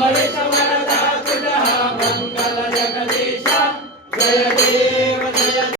अमृत वरदा तुझा मंगल जगदीशा जय देव